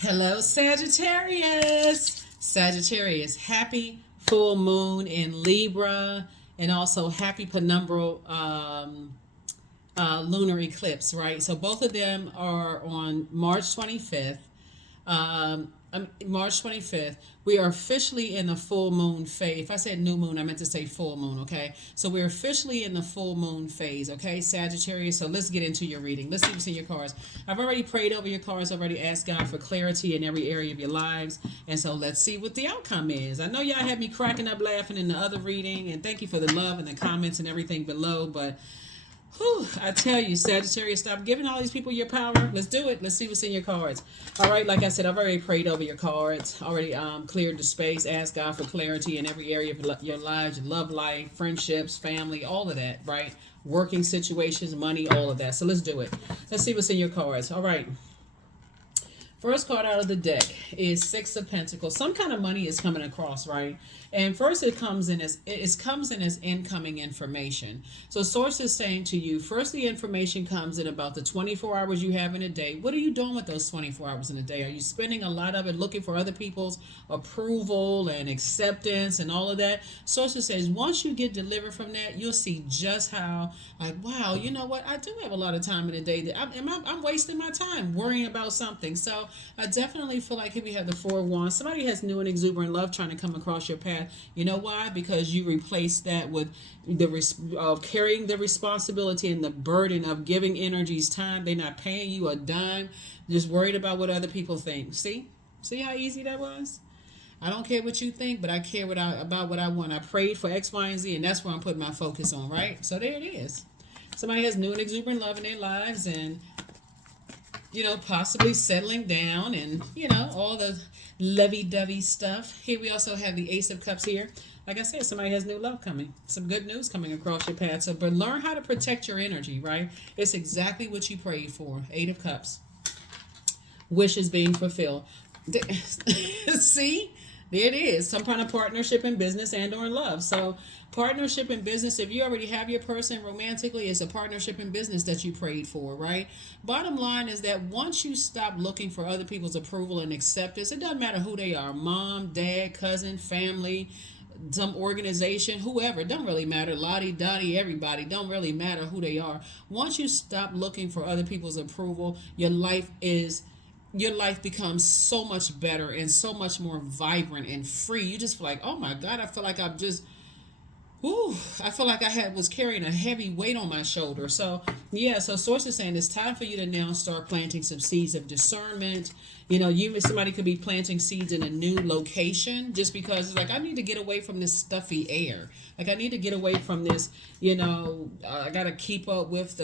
Hello, Sagittarius. Sagittarius, happy full moon in Libra, and also happy penumbral lunar eclipse, right? So both of them are on March 25th. March 25th, we are officially in the full moon phase. If I said new moon, I meant to say full moon, okay? So we're officially in the full moon phase, okay, Sagittarius? So let's get into your reading. Let's see what's in your cards. I've already prayed over your cards, already asked God for clarity in every area of your lives. And so let's see what the outcome is. I know y'all had me cracking up laughing in the other reading, and thank you for the love and the comments and everything below, but whew, I tell you, Sagittarius, stop giving all these people your power. Let's do it. Let's see what's in your cards. All right, like I said, I've already prayed over your cards, already cleared the space, asked God for clarity in every area of your lives, your love life, friendships, family, all of that, right? Working situations, money, all of that. So let's do it. Let's see what's in your cards. All right. First card out of the deck is Six of Pentacles. Some kind of money is coming across, right? And first it comes in as incoming information. So source is saying to you, first the information comes in about the 24 hours you have in a day. What are you doing with those 24 hours in a day? Are you spending a lot of it looking for other people's approval and acceptance and all of that? Source says once you get delivered from that, you'll see just how, like, wow, you know what? I do have a lot of time in a day that I'm wasting my time worrying about something. So I definitely feel like here we have the Four of Wands. Somebody has new and exuberant love trying to come across your path. You know why? Because you replace that with the carrying the responsibility and the burden of giving energies time. They're not paying you a dime, just worried about what other people think. See how easy that was? I don't care what you think, but I care about what I want. I prayed for X, Y, and Z, and that's where I'm putting my focus on, right? So there it is. Somebody has new and exuberant love in their lives, and possibly settling down, and all the lovey-dovey stuff. Here we also have the Ace of Cups here. Like I said, somebody has new love coming, some good news coming across your path. So, but learn how to protect your energy, right? It's exactly what you prayed for. Eight of Cups. Wishes being fulfilled. See? There it is. Some kind of partnership in business and or in love. So partnership in business, if you already have your person romantically, it's a partnership in business that you prayed for, right? Bottom line is that once you stop looking for other people's approval and acceptance, it doesn't matter who they are, mom, dad, cousin, family, some organization, whoever, it don't really matter. Lottie, Dottie, everybody, don't really matter who they are. Once you stop looking for other people's approval, your life becomes so much better and so much more vibrant and free. You just feel like, oh my God, I feel like I feel like was carrying a heavy weight on my shoulder. So yeah, so source is saying it's time for you to now start planting some seeds of discernment. Somebody could be planting seeds in a new location just because it's like, I need to get away from this stuffy air. Like I need to get away from this, I got to keep up with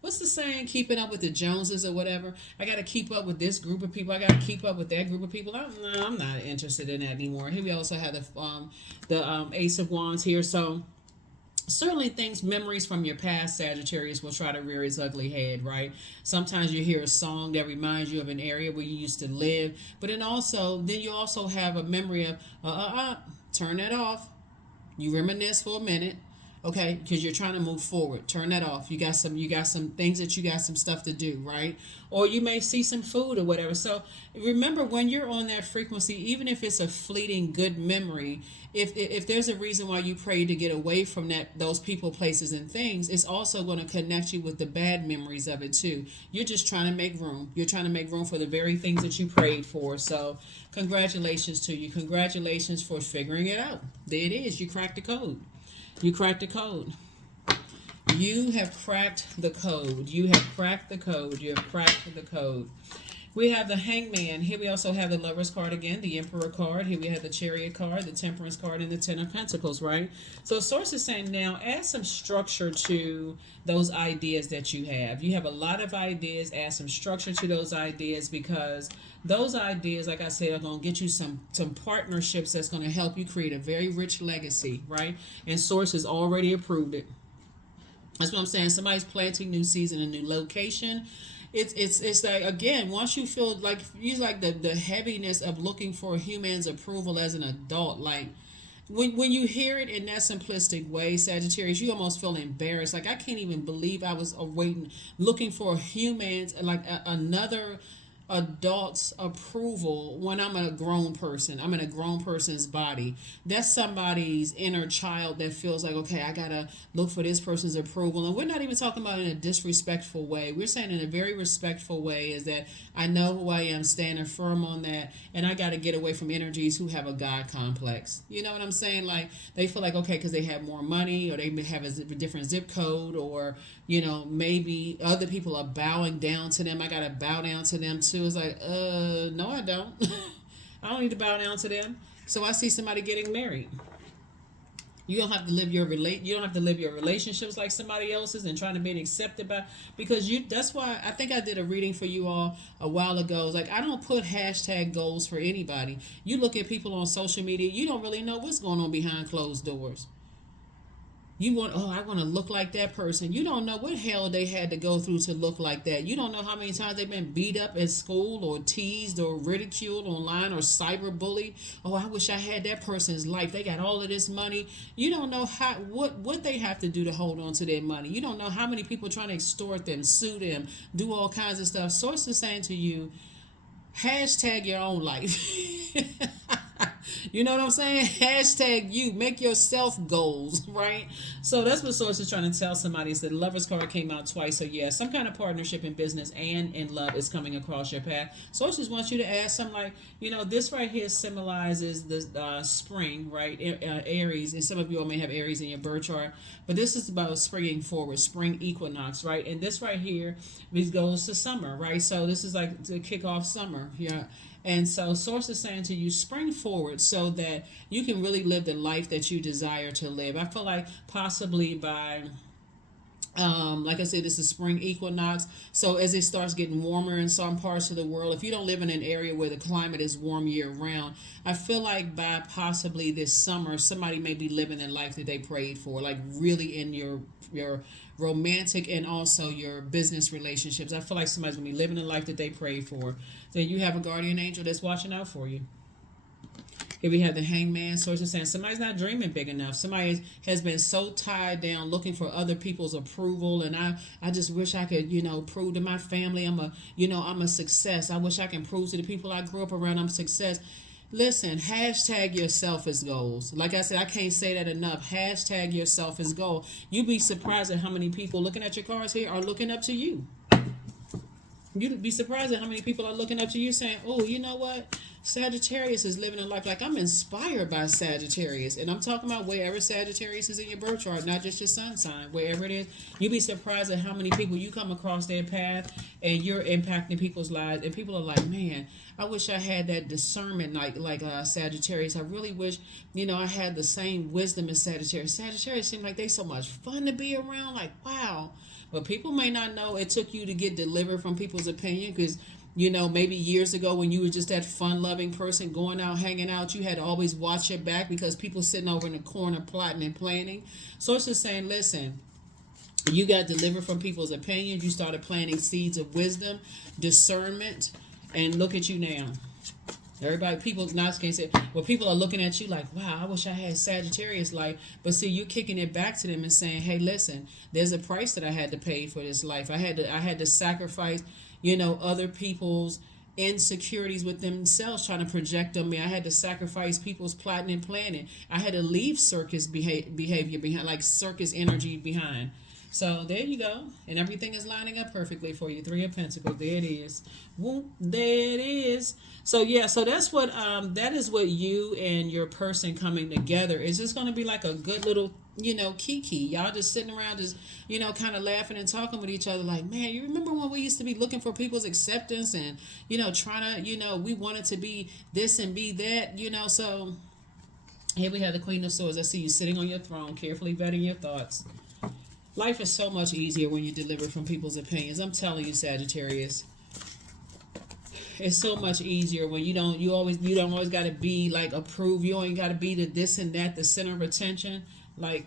what's the saying? Keeping up with the Joneses or whatever. I got to keep up with this group of people. I got to keep up with that group of people. I'm not interested in that anymore. Here we also have the Ace of Wands here. So certainly memories from your past, Sagittarius, will try to rear its ugly head, right? Sometimes you hear a song that reminds you of an area where you used to live, but then you also have a memory of, turn that off. You reminisce for a minute, okay? Because you're trying to move forward. Turn that off. You got some things that you got some stuff to do, right? Or you may see some food or whatever. So remember, when you're on that frequency, even if it's a fleeting good memory, if there's a reason why you pray to get away from those people, places, and things, it's also going to connect you with the bad memories of it too. You're just trying to make room. You're trying to make room for the very things that you prayed for. So congratulations to you. Congratulations for figuring it out. There it is. You cracked the code. You cracked the code. You have cracked the code. You have cracked the code. You have cracked the code. We have the Hangman. Here we also have the Lover's card again, the Emperor card. Here we have the Chariot card, the Temperance card, and the Ten of Pentacles, right? So Source is saying now add some structure to those ideas that you have. You have a lot of ideas. Add some structure to those ideas, because those ideas, like I said, are going to get you some partnerships that's going to help you create a very rich legacy, right? And Source has already approved it. That's what I'm saying. Somebody's planting new seeds in a new location. It's like, again, once you feel like the heaviness of looking for a human's approval as an adult, like when you hear it in that simplistic way, Sagittarius, you almost feel embarrassed. Like, I can't even believe I was looking for a human's, like another adults' approval when I'm a grown person. I'm in a grown person's body. That's somebody's inner child that feels like, okay, I gotta look for this person's approval. And we're not even talking about in a disrespectful way. We're saying in a very respectful way is that I know who I am, standing firm on that, and I gotta get away from energies who have a God complex. You know what I'm saying? Like they feel like, okay, because they have more money or they may have a different zip code, or maybe other people are bowing down to them. I gotta bow down to them too. It's like, no, I don't. I don't need to bow down to them. So I see somebody getting married. You don't have to live your you don't have to live your relationships like somebody else's and trying to be accepted by, because that's why I think I did a reading for you all a while ago. It's like I don't put hashtag goals for anybody. You look at people on social media, you don't really know what's going on behind closed doors. You want, I want to look like that person. You don't know what hell they had to go through to look like that. You don't know how many times they've been beat up at school or teased or ridiculed online or cyberbullied. Oh, I wish I had that person's life. They got all of this money. You don't know what they have to do to hold on to their money. You don't know how many people trying to extort them, sue them, do all kinds of stuff. Sources saying to you, hashtag your own life. You know what I'm saying? Hashtag you. Make yourself goals, right? So that's what Source is trying to tell somebody. Is that the Lover's card came out twice. So yeah, some kind of partnership in business and in love is coming across your path. Source just wants you to ask something like, this right here symbolizes the spring, right? Aries. And some of you all may have Aries in your birth chart. But this is about springing forward, spring equinox, right? And this right here, this goes to summer, right? So this is like to kick off summer. Yeah. And so Source is saying to you, spring forward so that you can really live the life that you desire to live. I feel like possibly by, like I said, this is spring equinox. So as it starts getting warmer in some parts of the world, if you don't live in an area where the climate is warm year round, I feel like by possibly this summer, somebody may be living the life that they prayed for, like really in your romantic and also your business relationships. I feel like somebody's going to be living the life that they prayed for. Then you have a guardian angel that's watching out for you. Here we have the Hangman. Source is saying somebody's not dreaming big enough. Somebody has been so tied down looking for other people's approval, and I just wish I could, prove to my family I'm a success. I wish I can prove to the people I grew up around I'm a success. Listen, hashtag yourself as goals. Like I said, I can't say that enough. Hashtag yourself as goal. You'd be surprised at how many people looking at your cards here are looking up to you. You'd be surprised at how many people are looking up to you saying, oh, you know what? Sagittarius is living a life. Like, I'm inspired by Sagittarius. And I'm talking about wherever Sagittarius is in your birth chart, not just your sun sign, wherever it is. You'd be surprised at how many people you come across their path and you're impacting people's lives. And people are like, man, I wish I had that discernment like Sagittarius. I really wish, I had the same wisdom as Sagittarius. Sagittarius seem like they so much fun to be around. Like, wow. But people may not know it took you to get delivered from people's opinion because, maybe years ago when you were just that fun-loving person going out, hanging out, you had to always watch your back because people sitting over in the corner plotting and planning. So it's just saying, listen, you got delivered from people's opinions. You started planting seeds of wisdom, discernment, and look at you now. Everybody, people now can say, well, people are looking at you like, wow, I wish I had Sagittarius life. But see, you kicking it back to them and saying, hey, listen, there's a price that I had to pay for this life. I had to sacrifice, other people's insecurities with themselves trying to project on me. I had to sacrifice people's plotting and planning. I had to leave circus behavior behind, like circus energy behind. So there you go. And everything is lining up perfectly for you. 3 of Pentacles. There it is. Whoop, there it is. So yeah, so that's what that is what you and your person coming together is. Just going to be like a good little, kiki. Y'all just sitting around just, kind of laughing and talking with each other like, man, you remember when we used to be looking for people's acceptance and, trying to, we wanted to be this and be that, so here we have the Queen of Swords. I see you sitting on your throne, carefully vetting your thoughts. Life is so much easier when you deliver from people's opinions. I'm telling you, Sagittarius. It's so much easier when you don't always got to be like approved. You ain't got to be the this and that, the center of attention. Like,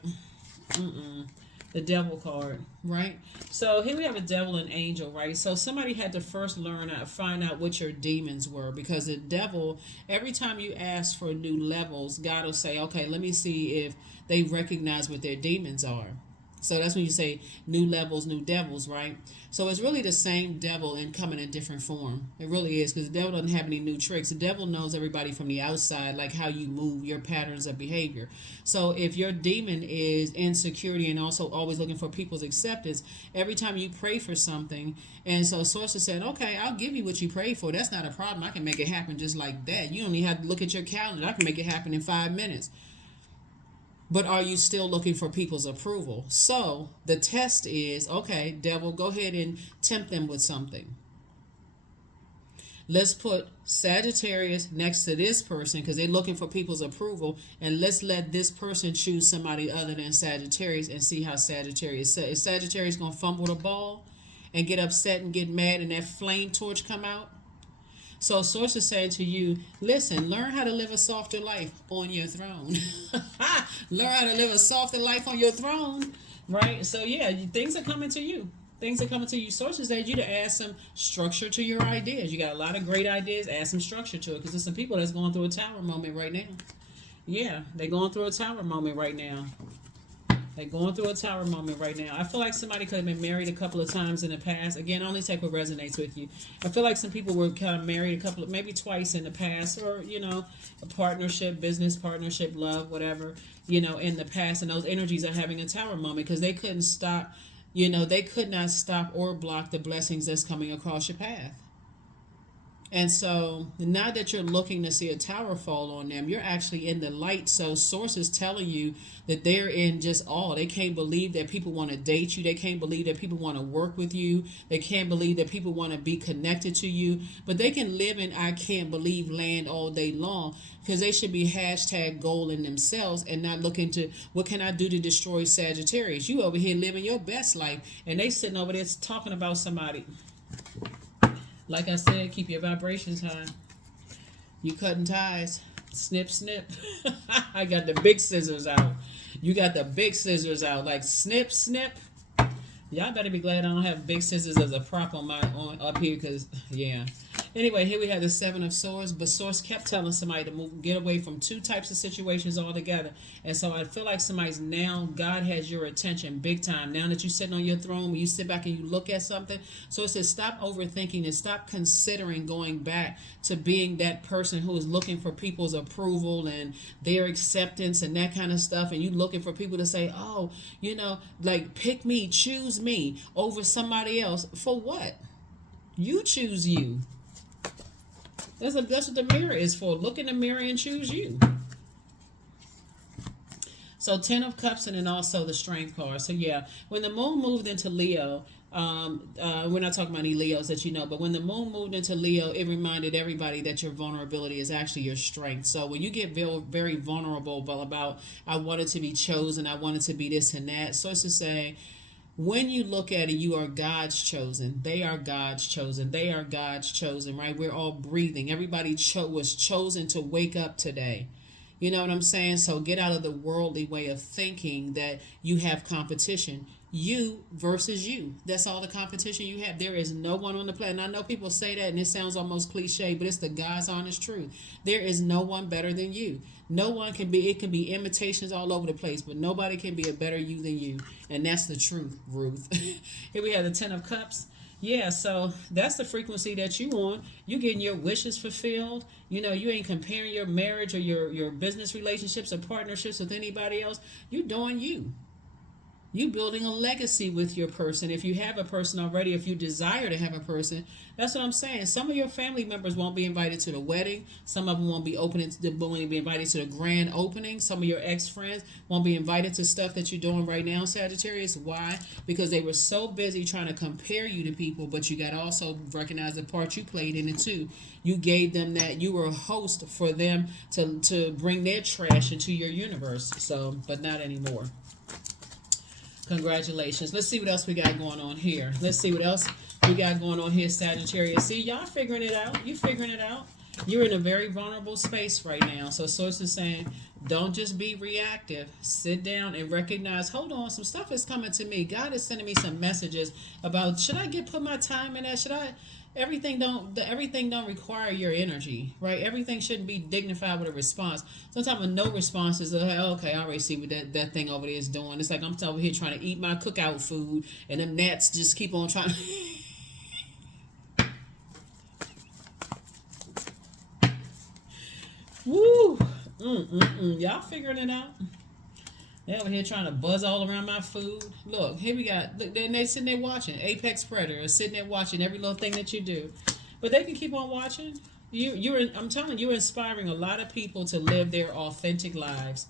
the Devil card, right? So here we have a Devil and Angel, right? So somebody had to first find out what your demons were, because the Devil, every time you ask for new levels, God will say, okay, let me see if they recognize what their demons are. So that's when you say new levels, new devils, right? So it's really the same devil and coming in different form. It really is, because the devil doesn't have any new tricks. The devil knows everybody from the outside, like how you move, your patterns of behavior. So if your demon is insecurity and also always looking for people's acceptance, every time you pray for something, and so sources said, okay, I'll give you what you pray for. That's not a problem. I can make it happen just like that. You don't even have to look at your calendar. I can make it happen in 5 minutes. But are you still looking for people's approval? So the test is, okay, devil, go ahead and tempt them with something. Let's put Sagittarius next to this person because they're looking for people's approval. And let's let this person choose somebody other than Sagittarius and see how Sagittarius says. Is Sagittarius going to fumble the ball and get upset and get mad and that flame torch come out? So source is saying to you, listen, learn how to live a softer life on your throne. Learn how to live a softer life on your throne, right? So yeah, things are coming to you. Things are coming to you. Sources need you to add some structure to your ideas. You got a lot of great ideas. Add some structure to it, because there's some people that's going through a tower moment right now. Yeah, they're going through a tower moment right now. They're going through a tower moment right now. I feel like somebody could have been married a couple of times in the past. Again, only take what resonates with you. I feel like some people were kind of married maybe twice in the past, or, a partnership, business partnership, love, whatever, in the past. And those energies are having a tower moment because they couldn't stop, they could not stop or block the blessings that's coming across your path. And so now that you're looking to see a tower fall on them, you're actually in the light. So source is telling you that they're in just awe. They can't believe that people want to date you. They can't believe that people want to work with you. They can't believe that people want to be connected to you. But they can live in I can't believe land all day long, because they should be hashtag goal in themselves and not looking to what can I do to destroy Sagittarius. You over here living your best life, and they sitting over there talking about somebody. Like I said, keep your vibrations high. You cutting ties. Snip, snip. I got the big scissors out. You got the big scissors out. Like snip, snip. Y'all better be glad I don't have big scissors as a prop on up here, because, yeah. Anyway, here we have the Seven of Swords, but Source kept telling somebody to get away from two types of situations altogether. And so I feel like God has your attention big time. Now that you're sitting on your throne, when you sit back and you look at something, so it says stop overthinking and stop considering going back to being that person who is looking for people's approval and their acceptance and that kind of stuff. And you looking for people to say, oh, like pick me, choose me over somebody else. For what? You choose you. That's what the mirror is for. Look in the mirror and choose you. So 10 of Cups, and then also the Strength card. So yeah, when the moon moved into Leo, we're not talking about any Leos that but when the moon moved into Leo, it reminded everybody that your vulnerability is actually your strength. So when you get very, very vulnerable about, I wanted to be chosen, I wanted to be this and that, so it's to say, when you look at it, you are God's chosen. They are God's chosen. They are God's chosen, right? We're all breathing. Everybody was chosen to wake up today. You know what I'm saying? So get out of the worldly way of thinking that you have competition. You versus you. That's all the competition you have. There is no one on the planet. And I know people say that and it sounds almost cliche, but it's the God's honest truth. There is no one better than you. No one can be, it can be imitations all over the place, but nobody can be a better you than you. And that's the truth, Ruth. Here we have the 10 of Cups. Yeah, so that's the frequency that you on. You getting your wishes fulfilled. You ain't comparing your marriage or your business relationships or partnerships with anybody else. You doing you. You building a legacy with your person. If you have a person already, if you desire to have a person, that's what I'm saying. Some of your family members won't be invited to the wedding. Some of them won't be be invited to the grand opening. Some of your ex-friends won't be invited to stuff that you're doing right now, Sagittarius. Why? Because they were so busy trying to compare you to people, but you got to also recognize the part you played in it too. You gave them that. You were a host for them to bring their trash into your universe. So, but not anymore. Congratulations. Let's see what else we got going on here. Let's see what else we got going on here, Sagittarius. See, y'all figuring it out. You figuring it out. You're in a very vulnerable space right now. So Source is saying, don't just be reactive. Sit down and recognize, hold on, some stuff is coming to me. God is sending me some messages about, should I put my time in that? Should I, everything don't require your energy, right? Everything shouldn't be dignified with a response. Sometimes a no response is okay, I already see what that thing over there is doing. It's like I'm over here trying to eat my cookout food, and them gnats just keep on trying. Woo! Y'all figuring it out? They over here trying to buzz all around my food. Look, here we got. Look, they sitting there watching. Apex predators sitting there watching every little thing that you do, but they can keep on watching. I'm telling you, you're inspiring a lot of people to live their authentic lives.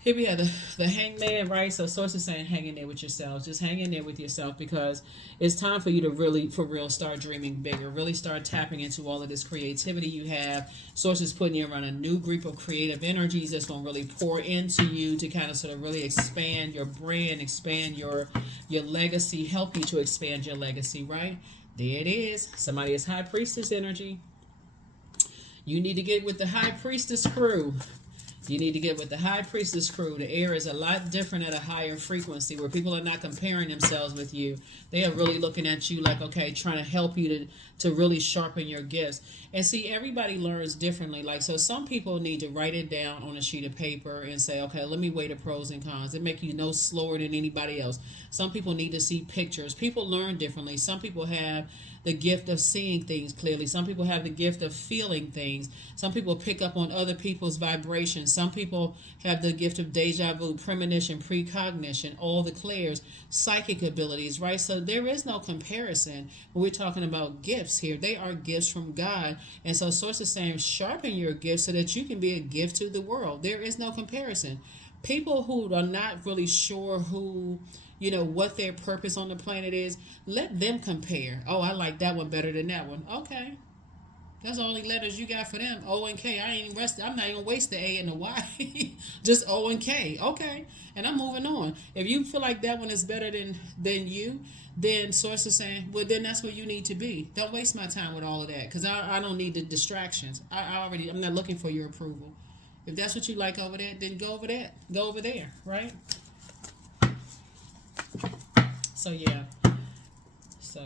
Here we have the hangman, right? So source is saying hang in there with yourself. Just hang in there with yourself, because it's time for you to really, for real, start dreaming bigger. Really start tapping into all of this creativity you have. Source is putting you around a new group of creative energies that's going to really pour into you to kind of sort of really expand your brand, expand your legacy, help you to expand your legacy, right? There it is. Somebody is high priestess energy. You need to get with the high priestess crew. You need to get with the high priestess crew. The air is a lot different at a higher frequency, where people are not comparing themselves with you. They are really looking at you like, okay, trying to help you to really sharpen your gifts. And see, everybody learns differently. Like, so some people need to write it down on a sheet of paper and say, okay, let me weigh the pros and cons. It make you no slower than anybody else. Some people need to see pictures. People learn differently. Some people have the gift of seeing things clearly. Some people have the gift of feeling things. Some people pick up on other people's vibrations. Some people have the gift of deja vu, premonition, precognition, all the clairs, psychic abilities, right? So there is no comparison when we're talking about gifts here. They are gifts from God. And so source is saying sharpen your gifts so that you can be a gift to the world. There is no comparison. People who are not really sure what their purpose on the planet is, let them compare. Oh, I like that one better than that one. Okay. That's the only letters you got for them. O and K. I'm not even waste the A and the Y. Just O and K. Okay. And I'm moving on. If you feel like that one is better than you, then source is saying, well, then that's where you need to be. Don't waste my time with all of that, because I don't need the distractions. I'm not looking for your approval. If that's what you like over there, then go over that. Go over there, right? So yeah. So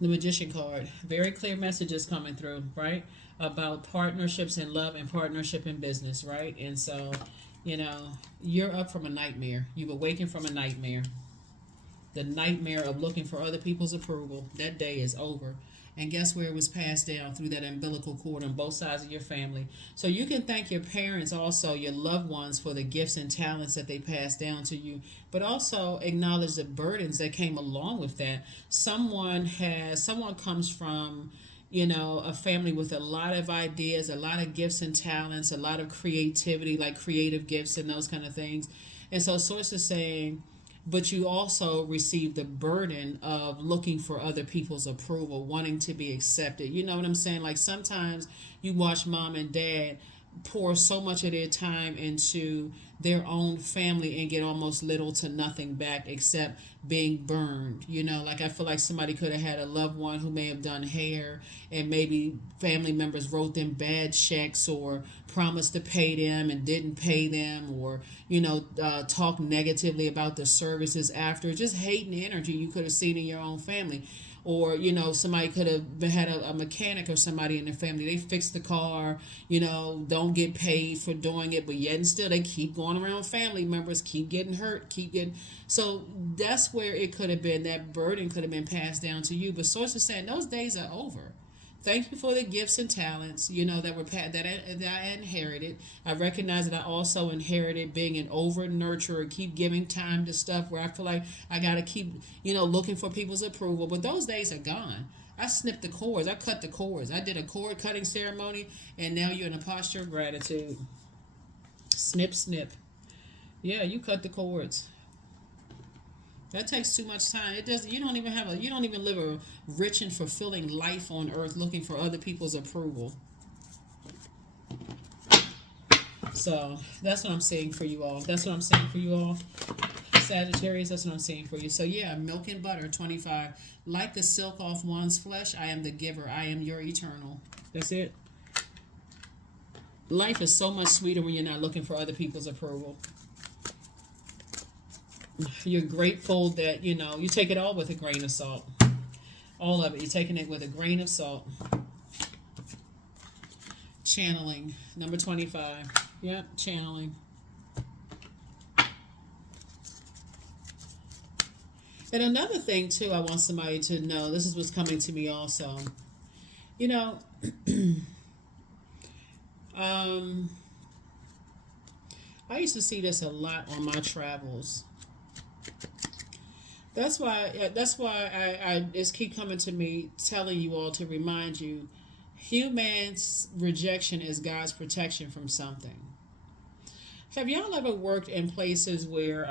the Magician card, very clear messages coming through, right? About partnerships in love and partnership in business, right? And so, you're up from a nightmare. You've awakened from a nightmare. The nightmare of looking for other people's approval. That day is over. And guess where it was passed down? Through that umbilical cord on both sides of your family. So you can thank your parents, also your loved ones, for the gifts and talents that they passed down to you, but also acknowledge the burdens that came along with that. Someone comes from, a family with a lot of ideas, a lot of gifts and talents, a lot of creativity, like creative gifts and those kind of things. And so source is saying, but you also receive the burden of looking for other people's approval, wanting to be accepted. You know what I'm saying? Like, sometimes you watch mom and dad pour so much of their time into their own family and get almost little to nothing back except being burned. Like, I feel like somebody could have had a loved one who may have done hair, and maybe family members wrote them bad checks or promised to pay them and didn't pay them, or talk negatively about the services after. Just hating energy you could have seen in your own family. Or somebody could have had a mechanic or somebody in their family. They fixed the car, don't get paid for doing it, but yet and still they keep going around family members, keep getting hurt, so that's where it could have been. That burden could have been passed down to you. But source is saying those days are over. Thank you for the gifts and talents, that I inherited. I recognize that I also inherited being an over nurturer, keep giving time to stuff where I feel like I got to keep, looking for people's approval. But those days are gone. I snipped the cords. I cut the cords. I did a cord cutting ceremony, and now you're in a posture of gratitude. Snip, snip. Yeah, you cut the cords. That takes too much time. It does. You don't even live a rich and fulfilling life on earth looking for other people's approval. So that's what I'm saying for you all. Sagittarius, that's what I'm saying for you. So yeah, milk and butter, 25. Like the silk off one's flesh, I am the giver. I am your eternal. That's it. Life is so much sweeter when you're not looking for other people's approval. You're grateful that, you take it all with a grain of salt. All of it. You're taking it with a grain of salt. Channeling. Number 25. Yep, channeling. And another thing, too, I want somebody to know, this is what's coming to me also. You know, I used to see this a lot on my travels. That's why I just keep coming to me, telling you all to remind you, human's rejection is God's protection from something. Have y'all ever worked in places where,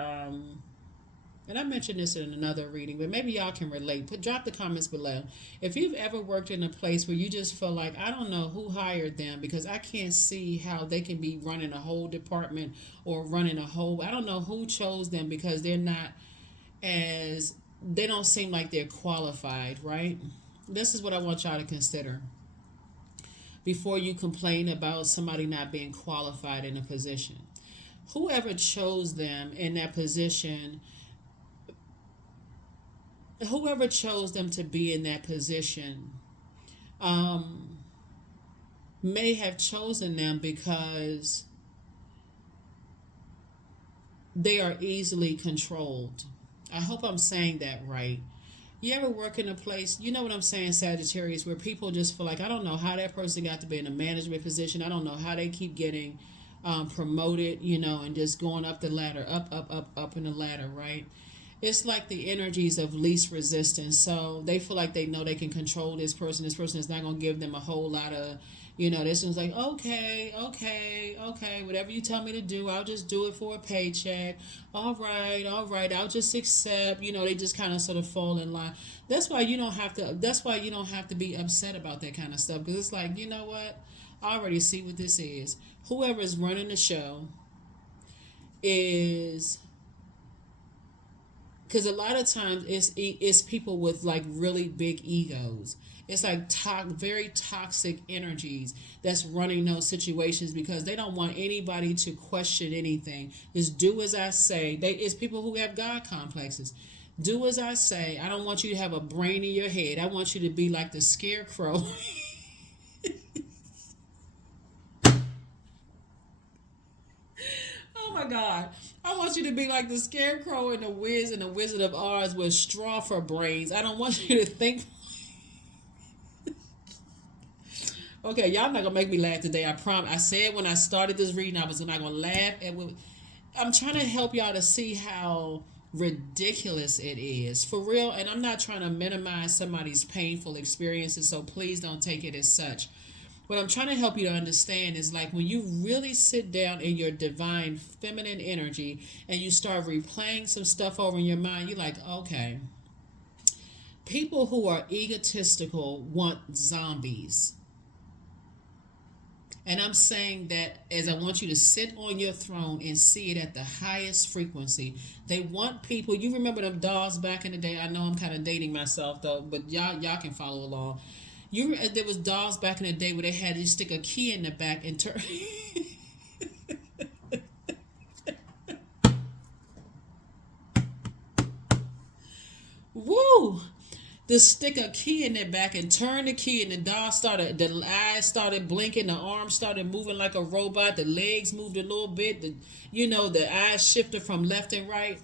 and I mentioned this in another reading, but maybe y'all can relate. Drop the comments below. If you've ever worked in a place where you just feel like, I don't know who hired them, because I can't see how they can be running a whole department or running a whole, I don't know who chose them, because they don't seem like they're qualified, right? This is what I want y'all to consider before you complain about somebody not being qualified in a position. Whoever chose them in that position, whoever chose them to be in that position, may have chosen them because they are easily controlled. I hope I'm saying that right. You ever work in a place, you know what I'm saying, Sagittarius, where people just feel like, I don't know how that person got to be in a management position. I don't know how they keep getting promoted, and just going up the ladder, up in the ladder, right? It's like the energies of least resistance. So they feel like they know they can control this person. This person is not going to give them a whole lot of, this one's like, okay, whatever you tell me to do, I'll just do it for a paycheck. All right, I'll just accept. They just kind of sort of fall in line. That's why you don't have to be upset about that kind of stuff, because it's like, you know what? I already see what this is. Whoever is running the show is, because a lot of times it's people with like really big egos. It's like very toxic energies that's running those situations, because they don't want anybody to question anything. Just do as I say. It's people who have God complexes. Do as I say. I don't want you to have a brain in your head. I want you to be like the scarecrow. Oh my God. I want you to be like the Scarecrow and the Wiz and the Wizard of Oz with straw for brains. I don't want you to think. Okay, y'all not gonna make me laugh today. I promise. I said when I started this reading I was not gonna laugh. I'm trying to help y'all to see how ridiculous it is. For real. And I'm not trying to minimize somebody's painful experiences, so please don't take it as such. What I'm trying to help you to understand is, like, when you really sit down in your divine feminine energy and you start replaying some stuff over in your mind, you're like, okay, people who are egotistical want zombies. And I'm saying that as I want you to sit on your throne and see it at the highest frequency. They want people, you remember them dolls back in the day? I know I'm kind of dating myself though, but y'all can follow along. There was dolls back in the day where they had to stick a key in the back and turn. Woo! To stick a key in their back and turn the key, and the eyes started blinking, the arms started moving like a robot, the legs moved a little bit, the eyes shifted from left and right.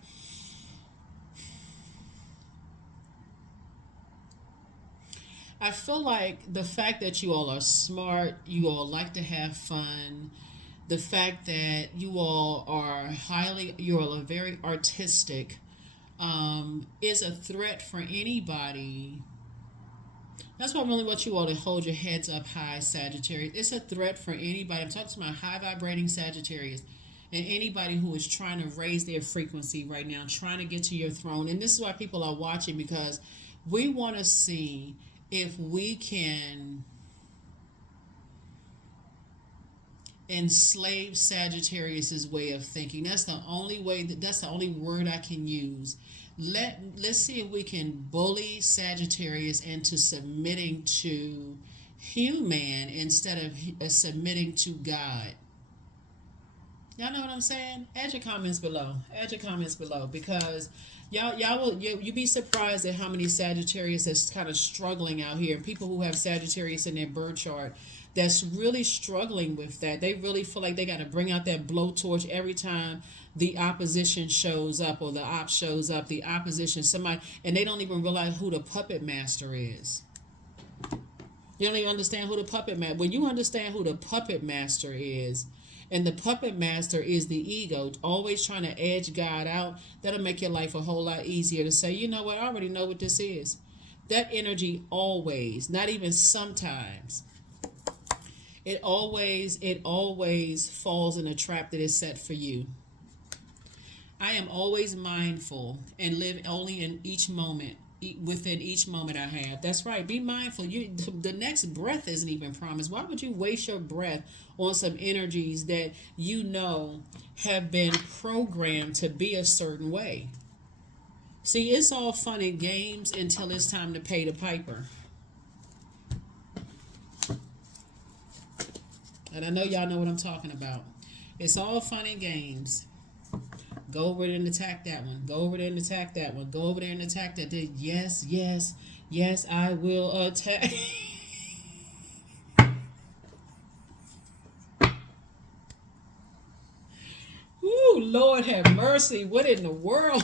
I feel like the fact that you all are smart, you all like to have fun, the fact that you all are very artistic, is a threat for anybody. That's why I really want you all to hold your heads up high, Sagittarius. It's a threat for anybody. I'm talking to my high vibrating Sagittarius and anybody who is trying to raise their frequency right now, trying to get to your throne. And this is why people are watching, because we want to see if we can enslave Sagittarius's way of thinking. That's the only word I can use. Let's see if we can bully Sagittarius into submitting to human instead of submitting to God. Y'all know what I'm saying? Add your comments below. Add your comments below because y'all will you be surprised at how many Sagittarius that's kind of struggling out here. People who have Sagittarius in their birth chart that's really struggling with that. They really feel like they got to bring out that blowtorch every time the opposition shows up or the op shows up. The opposition, somebody, and they don't even realize who the puppet master is. You don't even understand who the puppet master. When you understand who the puppet master is, and the puppet master is the ego, always trying to edge God out, that'll make your life a whole lot easier to say, you know what, I already know what this is. That energy always, not even sometimes. It always falls in a trap that is set for you. I am always mindful and live only in each moment, within each moment I have. That's right. Be mindful. The next breath isn't even promised. Why would you waste your breath on some energies that you know have been programmed to be a certain way? See, it's all fun and games until it's time to pay the piper. And I know y'all know what I'm talking about. It's all fun and games. Go over there and attack that one. Go over there and attack that one. Go over there and attack that. Yes, yes, yes, I will attack. Ooh, Lord have mercy. What in the world?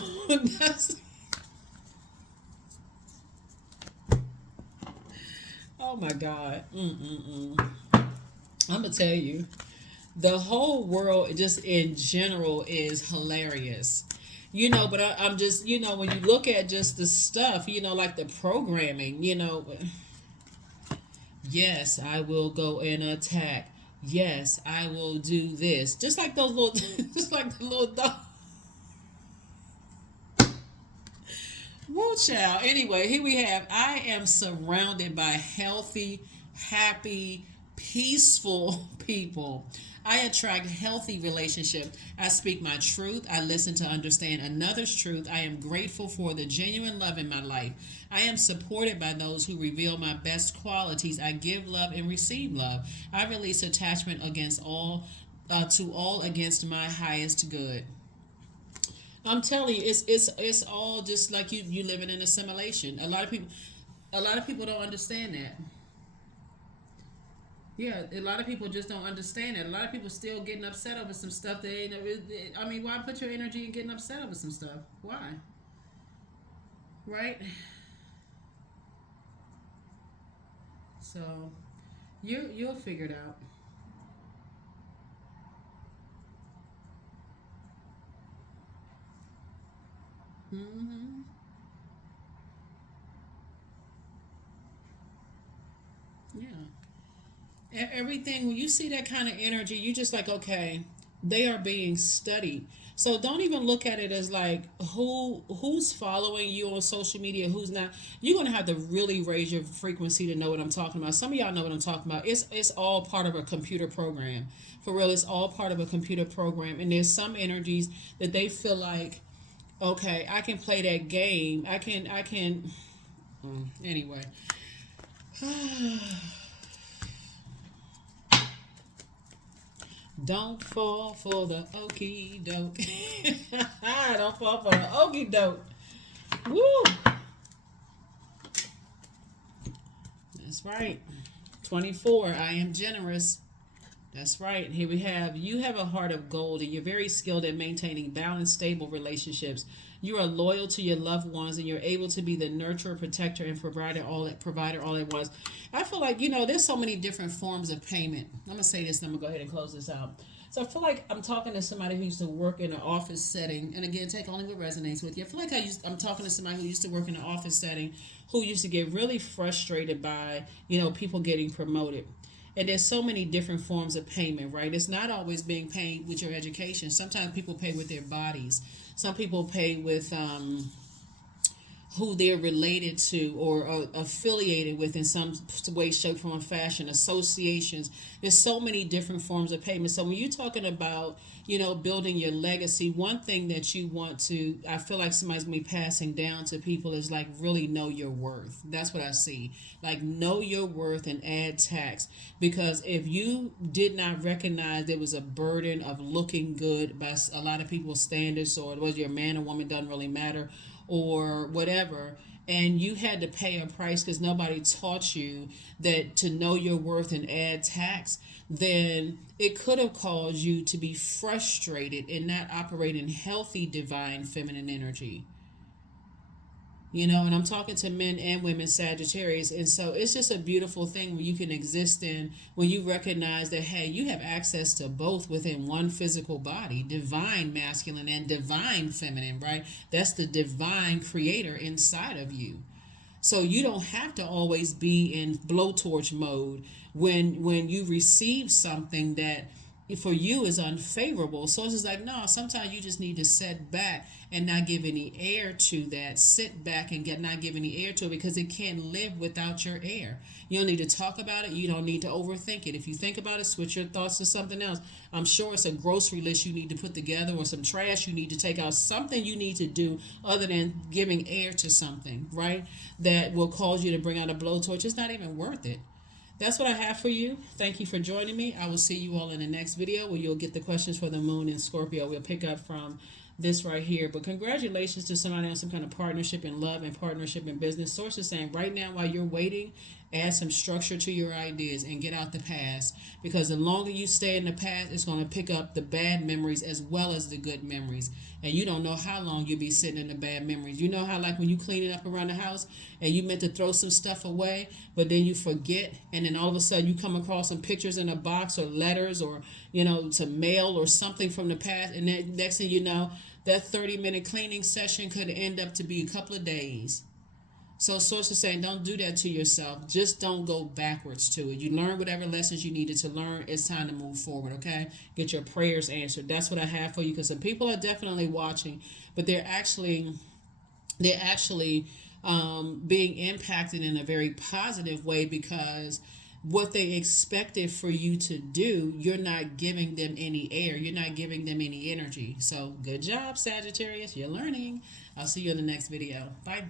Oh my God. I'm going to tell you. The whole world just in general is hilarious, but I'm just, when you look at just the stuff, like the programming, yes, I will go and attack, yes, I will do this, just like those little just like the little dog. Woo, child. Anyway, here we have, I am surrounded by healthy, happy, peaceful people. I attract healthy relationships. I speak my truth. I listen to understand another's truth. I am grateful for the genuine love in my life. I am supported by those who reveal my best qualities. I give love and receive love. I release attachment against all to all against my highest good. I'm telling you, it's all just like you living in assimilation. A lot of people don't understand that. Yeah, a lot of people just don't understand it. A lot of people still getting upset over some stuff they ain't. I mean, why put your energy in getting upset over some stuff? Why? Right? So, you'll figure it out. Hmm. Yeah. Everything, when you see that kind of energy, you just like, okay, they are being studied. So don't even look at it as like who's following you on social media, who's not. You're gonna have to really raise your frequency to know what I'm talking about. Some of y'all know what I'm talking about. It's all part of a computer program. For real, it's all part of a computer program. And there's some energies that they feel like, okay, I can play that game. I can. Anyway. Don't fall for the okie doke. Don't fall for the okie doke. Woo! That's right. 24. I am generous. That's right. Here we have, you have a heart of gold and you're very skilled at maintaining balanced, stable relationships. You are loyal to your loved ones and you're able to be the nurturer, protector, and provider all at once. I feel like, there's so many different forms of payment. I'm going to say this and I'm going to go ahead and close this out. So I feel like I'm talking to somebody who used to work in an office setting. And again, take only what resonates with you. I feel like I'm talking to somebody who used to work in an office setting who used to get really frustrated by, people getting promoted. And there's so many different forms of payment, right? It's not always being paid with your education. Sometimes people pay with their bodies. Some people pay with who they're related to or affiliated with in some way, shape, form, or fashion, associations. There's so many different forms of payment. So when you're talking about, building your legacy, one thing that you want to, I feel like somebody's going to be passing down to people is like really know your worth. That's what I see. Like know your worth and add tax. Because if you did not recognize there was a burden of looking good by a lot of people's standards, or whether you're a man or woman, doesn't really matter, or whatever, and you had to pay a price because nobody taught you that to know your worth and add tax, then it could have caused you to be frustrated and not operate in healthy divine feminine energy. And I'm talking to men and women, Sagittarius. And so it's just a beautiful thing when you can exist in, when you recognize that, hey, you have access to both within one physical body, divine masculine and divine feminine, right? That's the divine creator inside of you. So you don't have to always be in blowtorch mode when you receive something that for you is unfavorable. So it's just like, no, sometimes you just need to sit back and not give any air to that. Sit back and not give any air to it, because it can't live without your air. You don't need to talk about it. You don't need to overthink it. If you think about it, switch your thoughts to something else. I'm sure it's a grocery list you need to put together, or some trash you need to take out, something you need to do other than giving air to something, right? That will cause you to bring out a blowtorch. It's not even worth it. That's what I have for you. Thank you for joining me. I will see you all in the next video where you'll get the questions for the moon in Scorpio. We'll pick up from this right here. But congratulations to somebody on some kind of partnership in love and partnership in business. Source is saying right now, while you're waiting, add some structure to your ideas and get out the past. Because the longer you stay in the past, it's going to pick up the bad memories as well as the good memories. And you don't know how long you'll be sitting in the bad memories. You know how, like, when you clean it up around the house and you meant to throw some stuff away, but then you forget, and then all of a sudden you come across some pictures in a box or letters or, some mail or something from the past, and then next thing you know, that 30-minute cleaning session could end up to be a couple of days. So source is saying don't do that to yourself. Just don't go backwards to it. You learn whatever lessons you needed to learn. It's time to move forward, okay? Get your prayers answered. That's what I have for you, because some people are definitely watching, but they're actually being impacted in a very positive way, because what they expected for you to do, you're not giving them any air. You're not giving them any energy. So good job, Sagittarius. You're learning. I'll see you in the next video. Bye.